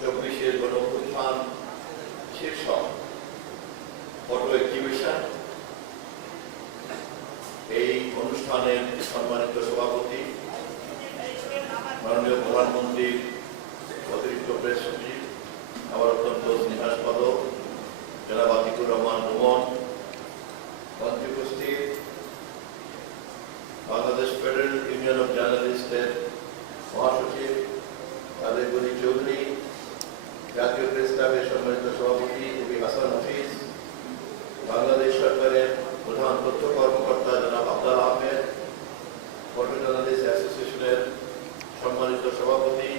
চব্বিশের গণঅভ্যুত্থান শীর্ষক ফটো এক্সিবিশন। এই অনুষ্ঠানের সম্মানিত সভাপতি মাননীয় প্রধানমন্ত্রীর অতিরিক্ত প্রেস সচিব, আমার অত্যন্ত স্নেহাস্পদ জনাব আতিকুর রহমান রুমন, মঞ্চে উপস্থিত বাংলাদেশ ফেডারেল ইউনিয়ন অফ জার্নালিস্টের মহাসচিব কাদের গনি চৌধুরী, জাতীয় প্রেস ক্লাবের সম্মানিত সভাপতি কবি হাসান হাফিজ, বাংলাদেশ সরকারের প্রধান তথ্য কর্মকর্তা জনাব আব্দুল আহমেদ, ফটো জার্নালিস্ট অ্যাসোসিয়েশনের সম্মানিত সভাপতি,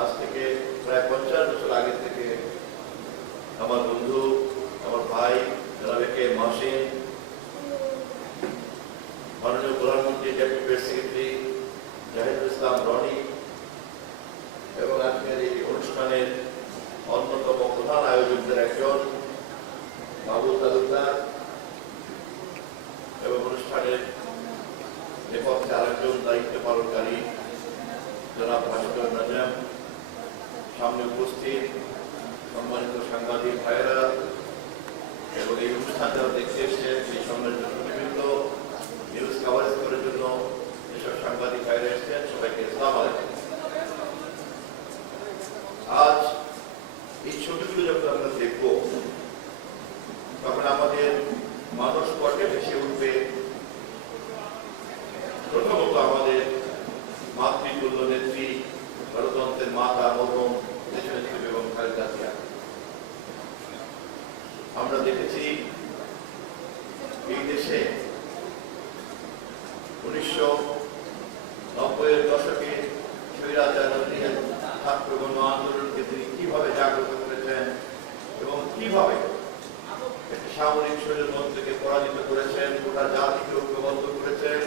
আজ থেকে প্রায় 50 বছর আগে থেকে আমার বন্ধু, আমার ভাই জনাব কে মাসিন, মাননীয় প্রধানমন্ত্রী ডেপুটি প্রেস সেক্রেটারি জাহিদুল ইসলাম রনি এবং আজকের এই অনুষ্ঠানের অন্যতম প্রধান আয়োজকদের একজন বাবুল তালুকদার এবং অনুষ্ঠানের নেপথ্যে আরেকজন দায়িত্ব পালনকারী জনাব ভাস্কর নাজাম, সামনে উপস্থিত সম্মানিত সাংবাদিক ভাইয়েরা এবং এই অনুষ্ঠানটা দেখতে এসেছেন সেই সম্মানিত বিভিন্ন নিউজ কাভারেজ করার জন্য যেসব সাংবাদিক ভাইয়েরা এসেছেন, সবাইকে আসসালামু আলাইকুম। আজ এই ছবিগুলো যখন আমরা দেখব তখন আমাদের মানুষ পটে ভেসে উঠবে প্রথমত আমাদের মাতৃতুল্য নেত্রী, গণতন্ত্রের মাতা মরহুম দেশনেত্রী বেগম খালেদা জিয়া। আমরা দেখেছি এই দেশে 1990-এর দশকে স্বৈরাচার ছাত্র গণ আন্দোলনকে তিনি কিভাবে জাগ্রত করেছেন এবং কিভাবে একটি সামরিক স্বৈরতন্ত্রকে পরাজিত করেছেন, গোটা জাতিকে ঐক্যবদ্ধ করেছেন,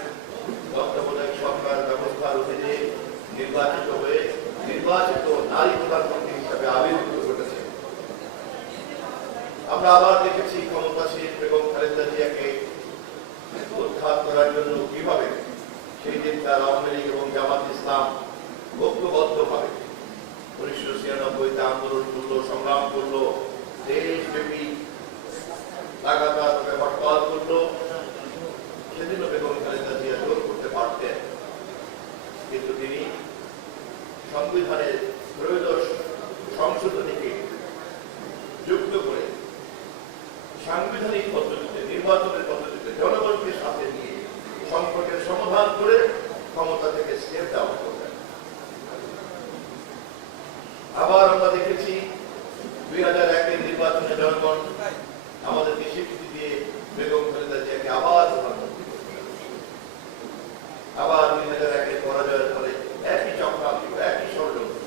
তত্ত্বাবধায়ক সরকার ব্যবস্থার অধীনে নির্বাচিত হয়ে নির্বাচিত নারী প্রধানমন্ত্রী হিসাবে আবির্ভূত ঘটেছে। আমরা আবার দেখেছি ক্ষমতাসীন বেগম খালেদা জিয়াকে উৎখাত করার জন্য কিভাবে সেই দিনকার আওয়ামী লীগ এবং জামাত ইসলাম ঐক্যবদ্ধভাবে 1996-তে আন্দোলন করলো, সংগ্রাম করলো, দেশব্যাপী লাগাতার হরতাল করলো। সেদিনও বেগম খালেদা জিয়া জোর করতে পারতেন, কিন্তু তিনি সংবিধানের ত্রয়োদশ সংশোধনীকে যুক্ত করে সাংবিধানিক পদ্ধতিতে, নির্বাচনের পদ্ধতিতে জনগণকে সাথে নিয়ে সংকটের সমাধান করে ক্ষমতা থেকে স্টেপ ডাউন করবেন। আবার আমরা দেখেছি 2001-এর নির্বাচনে জনগণ আমাদেরকে স্বীকৃতি দিয়ে বেগম খালেদা জিয়াকে আবার প্রধানমন্ত্রী করলেন। আবার 2001-এর পরাজয়ের ফলে একই চক্রান্ত, একই ষড়যন্ত্র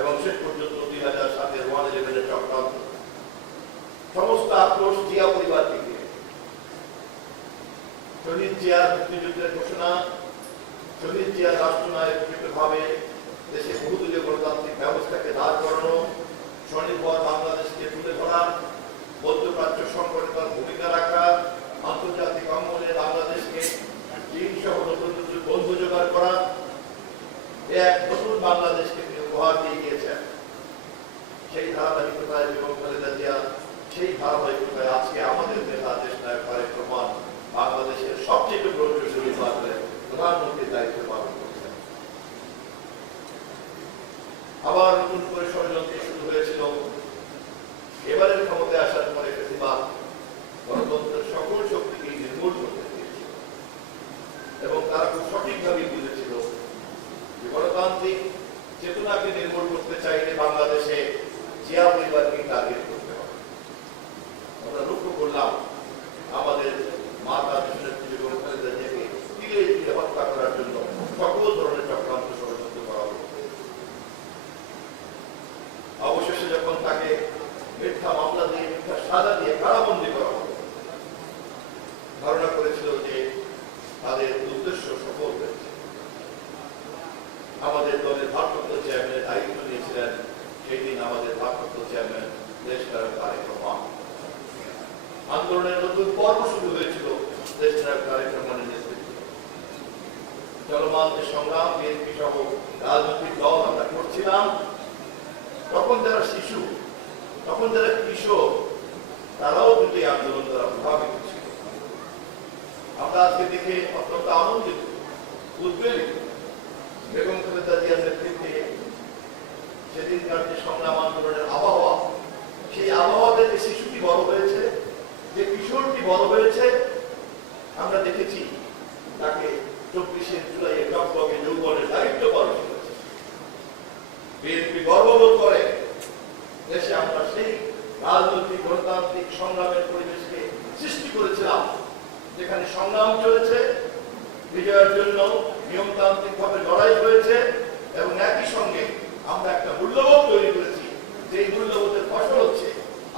এবং শেষ পর্যন্ত 2007-এর 1/11-এর চক্রান্ত, সমস্ত আক্রোশ জিয়া পরিবারকে দিয়ে। শহীদ জিয়ার মুক্তিযুদ্ধের ঘোষণা, শহীদ জিয়ার রাষ্ট্রনায়কভাবে দেশে বহুদলীয় গণতান্ত্রিক ব্যবস্থাকে দাঁড় করানো, স্বনির্ভর বাংলাদেশকে তুলে ধরা, মধ্যপ্রাচ্য সংকটে তার ভূমিকা রাখা, আন্তর্জাতিক অঙ্গনে বাংলাদেশকে চীন সহ নতুন নতুন বন্ধু জোগাড় করা, এক নতুন বাংলাদেশকে তিনি উপহার দিয়ে গিয়েছেন। সেই ধারাবাহিকতায় বেগম খালেদা জিয়া, সেই ধারাবাহিকতায় আজকে আমাদের নেতা দেশ নায়ক তারেক রহমান বাংলাদেশের সবচেয়ে প্রগতিশীল প্রধানমন্ত্রীর দায়িত্ব পালন করছেন। আবার নতুন করে ষড়যন্ত্র শুরু হয়েছিল। এবারের ক্ষমতায় আসার পরে ফেসিবাদ গণতন্ত্রের সকল শক্তিকে নির্মূল করতে চেয়েছিল এবং তারা খুব সঠিকভাবে বুঝেছিল যে গণতান্ত্রিক চেতনাকে নির্মূল করতে চাইলে বাংলাদেশে জিয়া পরিবারকে টার্গেট করতে হবে। আমরা লক্ষ্য করলাম আমাদের মাতা দেশনেত্রী বেগম খালেদা জিয়াকে তিলে তিলে হত্যা করার জন্য সকল ধরনের চক্রান্ত ষড়যন্ত্র করা হলো। অবশেষে যখন তাকে মিথ্যা মামলা দিয়ে, মিথ্যা সাজা দিয়ে কারাবন্দী করা হলো, ধারণা করেছিল যে তাদের উদ্দেশ্য সফল হয়েছে। আমাদের দলের ভারপ্রাপ্ত চেয়ারম্যানের দায়িত্ব নিয়েছিলেন সেই দিন আমাদের ভারপ্রাপ্ত চেয়ারম্যান দেশ নায়ক তারেক রহমান। আন্দোলনের নতুন পর্ব শুরু হয়েছিল দেশ নায়ক তারেক রহমানের নেতৃত্বে। চলমান যে সংগ্রাম, বিএনপি সহ রাজনৈতিক দল আমরা করছিলাম, তখন যারা শিশু, তখন যারা কিশোর, তারাও কিন্তু এই আন্দোলন দ্বারা প্রভাবিত ছিল। আমরা আজকে দেখে অত্যন্ত আনন্দিত, উদ্বেলিত। বেগম খালেদা জিয়ার নেতৃত্বে সেদিনকার যে সংগ্রাম আন্দোলনের আবহাওয়া, সেই আবহাওয়াতে যে শিশুটি বড় হয়েছে, যে কিশোরটি বড় হয়েছে, আমরা দেখেছি তাকে 24শে জুলাই টকটকে যৌবনের দায়িত্ব পালন করেছে। বিএনপি গর্ববোধ করে দেশে আমরা সেই রাজনৈতিক গণতান্ত্রিক সংগ্রামের পরিবেশকে সৃষ্টি করেছিলাম, যেখানে সংগ্রাম চলেছে, বিজয়ের জন্য নিয়মতান্ত্রিক ভাবে লড়াই হয়েছে, এবং একই সঙ্গে আমরা একটা মূল্যবোধ তৈরি করেছি, যে মূল্যবোধের ফসল হচ্ছে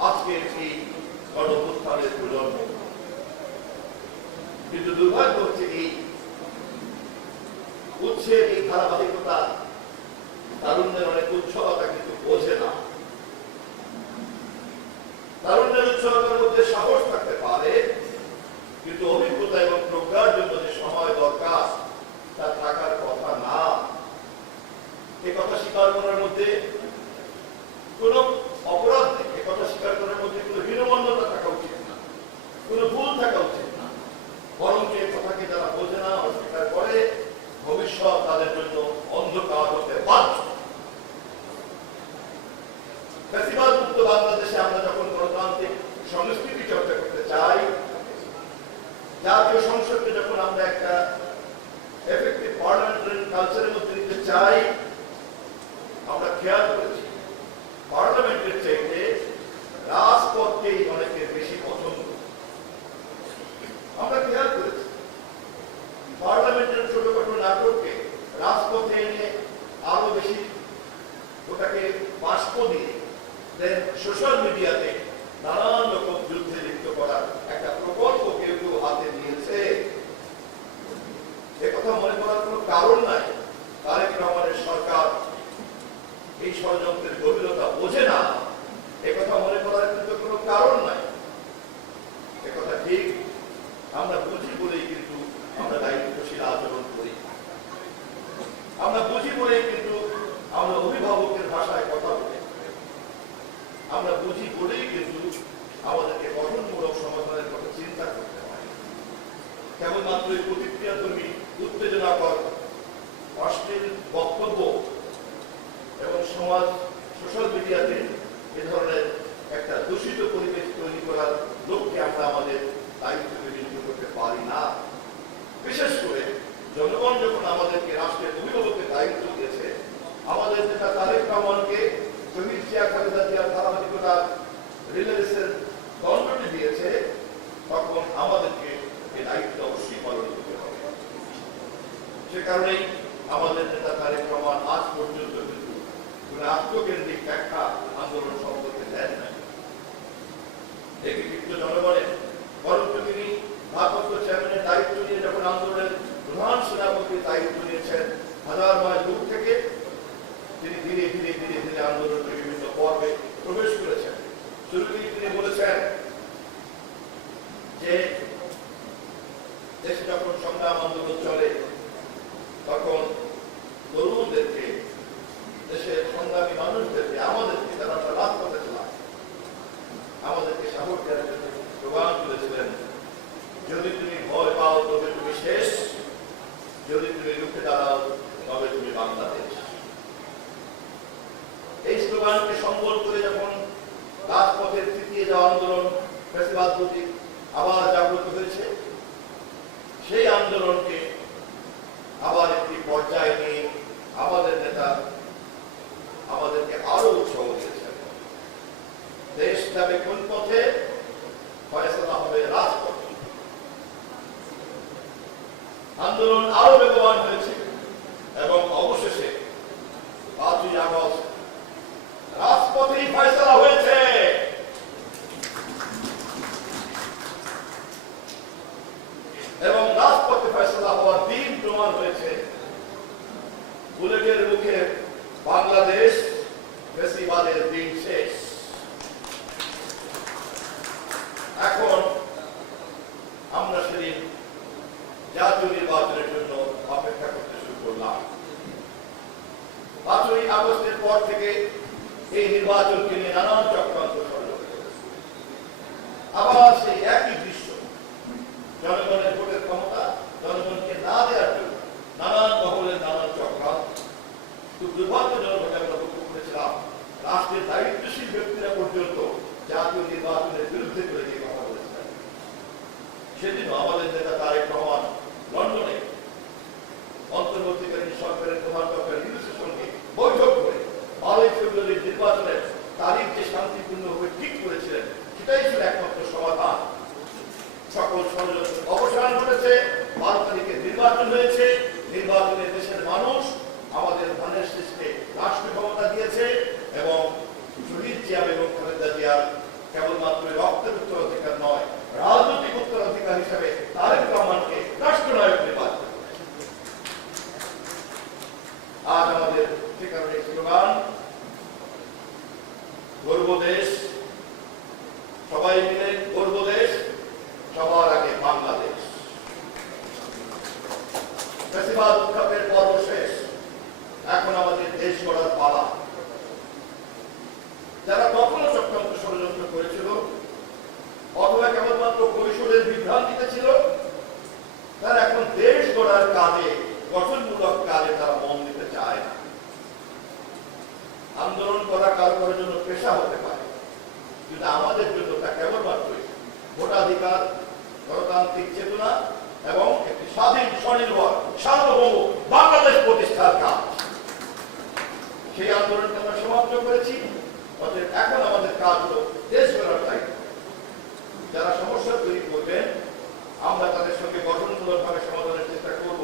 আজকের এই গণঅভ্যুত্থানের প্রজন্ম। কিন্তু দুর্ভাগ্য হচ্ছে এই উৎসের এই ধারাবাহিকতা তারুণ্যের অনেক উৎসবতা কিন্তু বোঝে না। তারুণ্যের উৎসবতার মধ্যে সাহস থাকতে পারে, কিন্তু অভিজ্ঞতা এবং প্রজ্ঞার জন্য যে সময় দরকার তা থাকার কথা না। এ কথা স্বীকার করার মধ্যে কোন অপরাধ নেই, এ কথা স্বীকার করার মধ্যে কোন হীনমন্যতা থাকা উচিত না, কোন ভুল থাকা উচিত না। বরং এ কথাকে যারা বোঝে না, অস্বীকার করে, ভবিষ্যৎ তাদের জন্য অন্ধকার হতে বাধ্য। ফ্যাসিবাদ মুক্ত বাংলাদেশে আমরা যখন গণতান্ত্রিক সংস্কৃতি চর্চা করতে চাই, জাতীয় সংসদকে যখন আমরা একটা এফেক্টিভ পার্লামেন্টারি কালচারের মধ্যে নিতে চাই, আমরা খেয়াল করেছি পার্লামেন্টের চাইতে রাজপথকেই অনেকের বেশি পছন্দ। আমরা খেয়াল করেছি পার্লামেন্টের ছোটখাটো নাটককে রাজপথে এনে আরো বেশি ওটাকে বাষ্প দিয়ে দেন সোশ্যাল মিডিয়াতে নানান রকম যুদ্ধে লিপ্ত করার একটা প্রকল্প কেউ কেউ হাতে নিয়েছে। একথা মনে করার কোনো কারণ নাই তারেক রহমানের সরকার এই ষড়যন্ত্রের গভীরতা বোঝে না, একথা মনে করার কিন্তু কোনো কারণ নাই। একথা ঠিক, আমরা বুঝি বলেই কিন্তু আমরা দায়িত্বশীল আচরণ করি, আমরা বুঝি বলেই কিন্তু আমরা অভিভাবকের ভাষায় কথা বলি, আমরা বুঝি বলেই কিন্তু আমাদেরকে গঠনমূলক সমাধানের কথা চিন্তা করতে হয়। কেবলমাত্র প্রতিক্রিয়াধর্মী উত্তেজনাকর অশ্লীল বক্তব্য এবং সমাজ সোশ্যাল মিডিয়াতে এ ধরনের একটা দূষিত পরিবেশ তৈরি করার লক্ষ্যে আমরা আমাদের দায়িত্বকে নিয়োজিত করতে পারি না। বিশেষ করে জনগণ যখন আমাদেরকে রাষ্ট্রের অভিভাবকের দায়িত্ব দিয়েছে, আমাদের নেতা তারেক রহমানকে শহীদ জিয়া খালেদা জিয়ার ধারাবাহিকতা রিলে রেসের দণ্ডটি দিয়েছে, তখন আমাদেরকে এই দায়িত্ব অবশ্যই পালন করতে হবে। সে কারণেই আমাদের নেতা তারেক রহমান আজ পর্যন্ত কিন্তু কোন আত্মকেন্দ্রিক ব্যাখ্যা আন্দোলন সম্পর্কে দেন নাই। একীকৃত জনগণের বরঞ্চ তিনি ভারপ্রাপ্ত চেয়ারম্যানের দায়িত্ব নিয়ে যখন আন্দোলনের প্রধান সেনাপতির দায়িত্ব নিয়েছেন, হাজার মাইল দূর থেকে তিনি ধীরে ধীরে ধীরে ধীরে আন্দোলনের বিভিন্ন পর্বে প্রবেশ করেছেন। শুরুতেই তিনি বলেছেন যে দেশে যখন সংগ্রাম আন্দোলন চলে তখন তরুণদেরকে, দেশের সংগ্রামী মানুষদেরকে, আমাদেরকে যারা রাজপথে ছিলাম, আমাদেরকে সাহস দেওয়ার জন্য স্লোগান তুলেছিলেন, যদি তুমি ভয় পাও তবে তুমি শেষ, যদি তুমি রুখে দাঁড়াও তবে তুমি বাংলাদেশ। এই স্লোগানকে সম্বল করে যখন রাজপথের তৃতীয় যাওয়া আন্দোলন ফ্যাসিবাদ প্রতীক আবার জাগ্রত হয়েছে, সেই আন্দোলনকে আবার একটি পর্যায়ে নিয়ে আমাদের নেতা আমাদেরকে আরো উৎসাহ দিয়েছেন। দেশ যাবে কোন পথে, ফয়সালা হবে রাজপথে। আন্দোলন আরো বেগবান হয়েছে এবং অবশেষে 5ই আগস্ট রাজপথেই ফয়সালা হয়েছে। এবং রাজপথে ফয়সালা হওয়ার দিন প্রমাণ হয়েছে বুলেটের মুখে বাংলাদেশ, ফ্যাসিবাদের দিন শেষ। এখন আমরা সেদিন জাতীয় নির্বাচনের জন্য অপেক্ষা করতে শুরু করলাম। 5ই আগস্টের পর থেকে এই নির্বাচনকে নিয়ে নানান চক্রান্ত ষড়যন্ত্র করেছে। আবার সেই একই দৃশ্য, জনগণের ভোটের ক্ষমতা জনগণকে না দেওয়ার জন্য নানান মহলের নানান চক্রান্ত। খুব দুর্ভাগ্যজনকভাবে আমরা লক্ষ্য করেছিলাম রাষ্ট্রের দায়িত্বশীল ব্যক্তিরা পর্যন্ত জাতীয় নির্বাচনের বিরুদ্ধে করে দিয়ে কথা বলেছিলেন। সেদিন আমাদের নেতা তারেক রহমান লন্ডনে অন্তর্বর্তীকালীন সরকারের প্রধান ডক্টর ইউনূসের সঙ্গে বৈঠক করে 12 ফেব্রুয়ারির নির্বাচনের তারিখ যে শান্তিপূর্ণভাবে ঠিক করেছিলেন, সেটাই ছিল একমাত্র সমাধান। সকল ষড়যন্ত্র অবসান ঘটেছে, 12 তারিখে নির্বাচন হয়েছে। নির্বাচনে দেশের মানুষ আমাদের ধানের শীষকে রাষ্ট্র ক্ষমতা দিয়েছে এবং শহীদ জিয়া এবং খালেদা জিয়ার কেবলমাত্র রক্তের উত্তরাধিকার নয়, রাজনৈতিক উত্তরাধিকার হিসেবে তারেক রহমানকে রাষ্ট্রনায়ক নির্বাচিত করেছে। আজ আমাদের ঠিকানার স্লোগান গর্ব দেশ, সবাই মিলে গর্ব দেশ, সবার আগে বাংলাদেশ। ফ্যাসিবাদ উৎখাতের পর্ব শেষ, এখন আমাদের দেশ গড়ার পালা। যারা কখনো চক্রান্ত ষড়যন্ত্র করেছিল অথবা কেবলমাত্র কৈশোরের বিভ্রান্তিতে ছিল, তারা এখন দেশ গড়ার কাজে, গঠনমূলক কাজে তারা মন দিতে চায় না। আন্দোলন করা কারোর জন্য পেশা হতে পারে, কিন্তু আমাদের জন্য তা কেবলমাত্রই ভোটাধিকার, গণতান্ত্রিক চেতনা এবং একটি স্বাধীন, স্বনির্ভর, সার্বভৌম বাংলাদেশ প্রতিষ্ঠার কাজ। সেই আন্দোলনকে আমরা সমাপ্ত করেছি। অতএব এখন আমাদের কাজ হলো দেশ গড়ার দায়িত্ব। যারা সমস্যা তৈরি করবেন আমরা তাদের সঙ্গে গঠনমূলকভাবে সমাধানের চেষ্টা করব,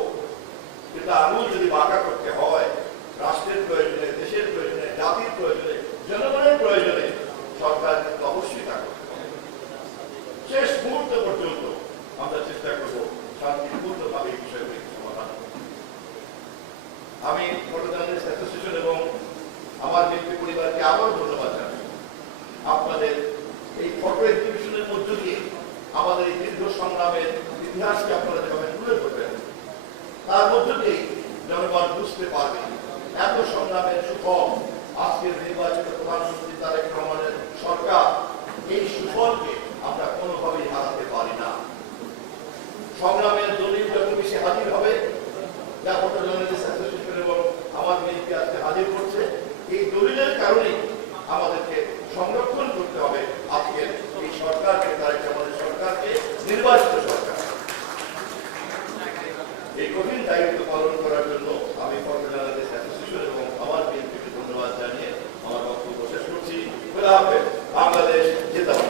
কিন্তু আঙুল যদি বাঁকা করতে হয় রাষ্ট্রের প্রয়োজনে, দেশের প্রয়োজনে, জাতির প্রয়োজনে, জনগণের প্রয়োজনে, সরকার কিন্তু অবশ্যই তা করতে হবে। শেষ মুহূর্ত পর্যন্ত আমরা চেষ্টা করব শান্তিপূর্ণভাবে এই বিষয়গুলি সমাধান করতে। আমি ফটো জার্নালিস্ট অ্যাসোসিয়েশন এবং আমার ব্যক্তি পরিবারকে আবারও ধন্যবাদ জানাই। আপনাদের এই ফটো এক্সিবিশনের মধ্য দিয়ে আমাদের এই দীর্ঘ সংগ্রামের ইতিহাসকে আপনারা যেভাবে তুলে ধরবেন, তার মধ্য দিয়েই জনগণ বুঝতে পারবে এত সংগ্রামের সুফল আজকের নির্বাচিত প্রধানমন্ত্রী তারেক রহমানের সরকার, এই সুফলকে আমরা কোনোভাবেই হারাতে পারি না। সংগ্রামের দলিল যত বেশি হাজির হবে, যা ফটো জার্নালিস্ট অ্যাসোসিয়েশন এবং আমার মেয়েকে আজকে হাজির করছে, এই দলিলের কারণেই আমাদেরকে সংরক্ষণ করতে হবে আজকের এই সরকারকে, তারেক রহমানের সরকারকে, নির্বাচিত সরকার। এই কঠিন দায়িত্ব পালন করার জন্য আমি ফটো জার্নালিস্ট অ্যাসোসিয়েশন এবং আমার মেয়েকে ধন্যবাদ জানিয়ে আমার বক্তব্য শেষ করছি। খোদা হাফেজ। বাংলাদেশ জিন্দাবাদ।